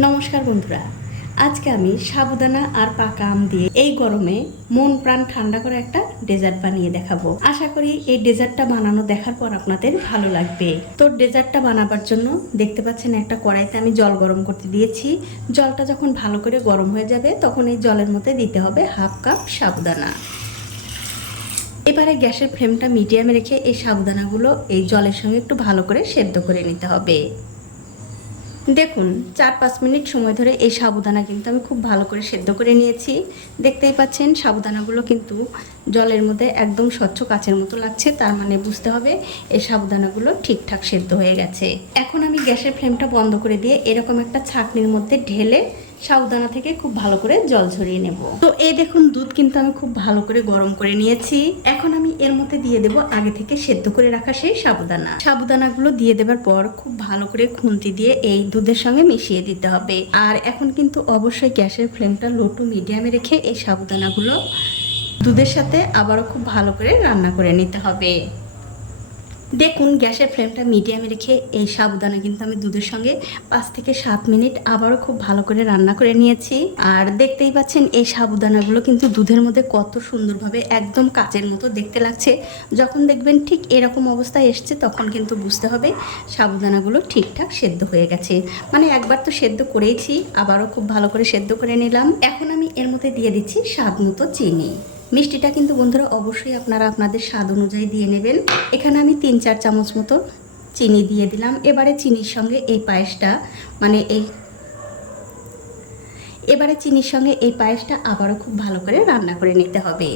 নমস্কার বন্ধুরা। আজকে আমি সাবুদানা আর পাকা আম দিয়ে এই গরমে মন প্রাণ ঠান্ডা করে একটা ডেজার্ট বানিয়ে দেখাবো। আশা করি এই ডেজার্টটা বানানো দেখার পর আপনাদের ভালো লাগবে। তো ডেজার্টটা বানাবার জন্য দেখতে পাচ্ছেন একটা কড়াইতে আমি জল গরম করতে দিয়েছি। জলটা যখন ভালো করে গরম হয়ে যাবে, তখন এই জলের মধ্যে দিতে হবে হাফ কাপ সাবুদানা। এবারে গ্যাসের ফ্লেমটা মিডিয়ামে রেখে এই সাবুদানাগুলো এই জলের সঙ্গে একটু ভালো করে সেদ্ধ করে নিতে হবে। দেখুন, চার পাঁচ মিনিট সময় ধরে এই সাবুদানা কিন্তু আমি খুব ভালো করে সেদ্ধ করে নিয়েছি। দেখতেই পাচ্ছেন, সাবুদানাগুলো কিন্তু জলের মধ্যে একদম স্বচ্ছ কাচের মতো লাগছে, তার মানে বুঝতে হবে এই সাবুদানাগুলো ঠিকঠাক সেদ্ধ হয়ে গেছে। এখন আমি গ্যাসের ফ্লেমটা বন্ধ করে দিয়ে এরকম একটা ছাঁকনির মধ্যে ঢেলে সাবুদানা থেকে খুব ভালো করে জল ঝরিয়ে নেব। তো এই দেখুন, দুধ কিন্তু আমি খুব ভালো করে গরম করে নিয়েছি। এখন আমি এর মধ্যে দিয়ে দেব আগে থেকে সেদ্ধ করে রাখা সেই সাবুদানা। সাবুদানাগুলো দিয়ে দেবার পর খুব ভালো করে খুন্তি দিয়ে এই দুধের সঙ্গে মিশিয়ে দিতে হবে। আর এখন কিন্তু অবশ্যই গ্যাসের ফ্লেমটা লো টু মিডিয়ামে রেখে এই সাবুদানাগুলো দুধের সাথে আবারও খুব ভালো করে রান্না করে নিতে হবে। দেখুন, গ্যাসের ফ্লেমটা মিডিয়ামে রেখে এই সাবুদানা কিন্তু আমি দুধের সঙ্গে পাঁচ থেকে সাত মিনিট আবারও খুব ভালো করে রান্না করে নিয়েছি। আর দেখতেই পাচ্ছেন, এই সাবুদানাগুলো কিন্তু দুধের মধ্যে কত সুন্দরভাবে একদম কাচের মতো দেখতে লাগছে। যখন দেখবেন ঠিক এরকম অবস্থায় এসছে, তখন কিন্তু বুঝতে হবে সাবুদানাগুলো ঠিকঠাক সেদ্ধ হয়ে গেছে। মানে একবার তো সেদ্ধ করেইছি, আবারও খুব ভালো করে সেদ্ধ করে নিলাম। এখন আমি এর মধ্যে দিয়ে দিচ্ছি স্বাদ মতো চিনি। মিষ্টিটা কিন্তু বন্ধুরা অবশ্যই আপনারা আপনাদের স্বাদ অনুযায়ী দিয়ে নেবেন। এখানে আমি তিন চার চামচ মতো চিনি দিয়ে দিলাম। এবারে চিনির সঙ্গে এই পায়েসটা মানে এই এবারে চিনির সঙ্গে এই পায়েসটা আবারও খুব ভালো করে রান্না করে নিতে হবে।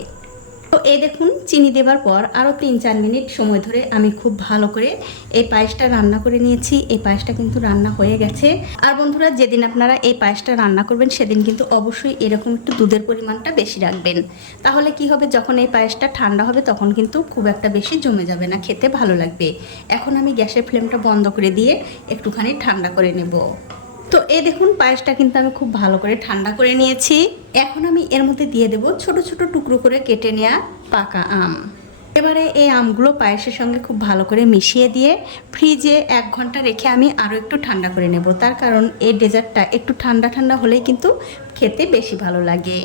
তো এই দেখুন, চিনি দেবার পর আরও তিন চার মিনিট সময় ধরে আমি খুব ভালো করে এই পায়েসটা রান্না করে নিয়েছি। এই পায়েসটা কিন্তু রান্না হয়ে গেছে। আর বন্ধুরা, যেদিন আপনারা এই পায়েসটা রান্না করবেন, সেদিন কিন্তু অবশ্যই এরকম একটু দুধের পরিমাণটা বেশি রাখবেন। তাহলে কি হবে, যখন এই পায়েসটা ঠান্ডা হবে, তখন কিন্তু খুব একটা বেশি জমে যাবে না, খেতে ভালো লাগবে। এখন আমি গ্যাসের ফ্লেমটা বন্ধ করে দিয়ে একটুখানি ঠান্ডা করে নেব। তো এ দেখুন পায়েসটা কিন্তু আমি খুব ভালো করে ঠান্ডা করে নিয়েছি। এখন আমি এর মধ্যে দিয়ে দেব ছোট ছোট টুকরো করে কেটে নেওয়া পাকা আম। এবারে এই আমগুলো পায়েসের সঙ্গে খুব ভালো করে মিশিয়ে দিয়ে ফ্রিজে এক ঘণ্টা রেখে আমি আরও একটু ঠান্ডা করে নেব। তার কারণ এই ডেজার্টটা একটু ঠান্ডা ঠান্ডা হলেই কিন্তু খেতে বেশি ভালো লাগে।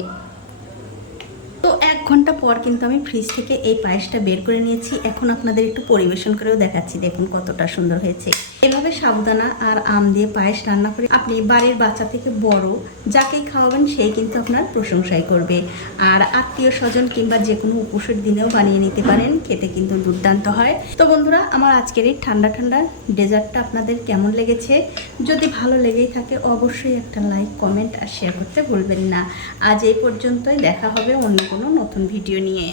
ঘণ্টা পর কিন্তু আমি ফ্রিজ থেকে এই পায়েসটা বের করে নিয়েছি। এখন আপনাদের একটু পরিবেশন করেও দেখাচ্ছি। দেখুন কতটা সুন্দর হয়েছে। এভাবে সাবুদানা আর আম দিয়ে পায়েস রান্না করে আপনি বাড়ির বাচ্চা থেকে বড়, যাকেই খাওয়াবেন সেই কিন্তু আপনার প্রশংসাই করবে। আর আত্মীয় স্বজন কিংবা যে কোনো উপসের দিনেও বানিয়ে নিতে পারেন, খেতে কিন্তু দুর্দান্ত হয়। তো বন্ধুরা, আমার আজকের এই ঠান্ডা ঠান্ডা ডেজার্টটা আপনাদের কেমন লেগেছে? যদি ভালো লেগেই থাকে, অবশ্যই একটা লাইক, কমেন্ট আর শেয়ার করতে ভুলবেন না। আজ এই পর্যন্তই, দেখা হবে অন্য কোনো নতুন ভিডিও নিয়ে।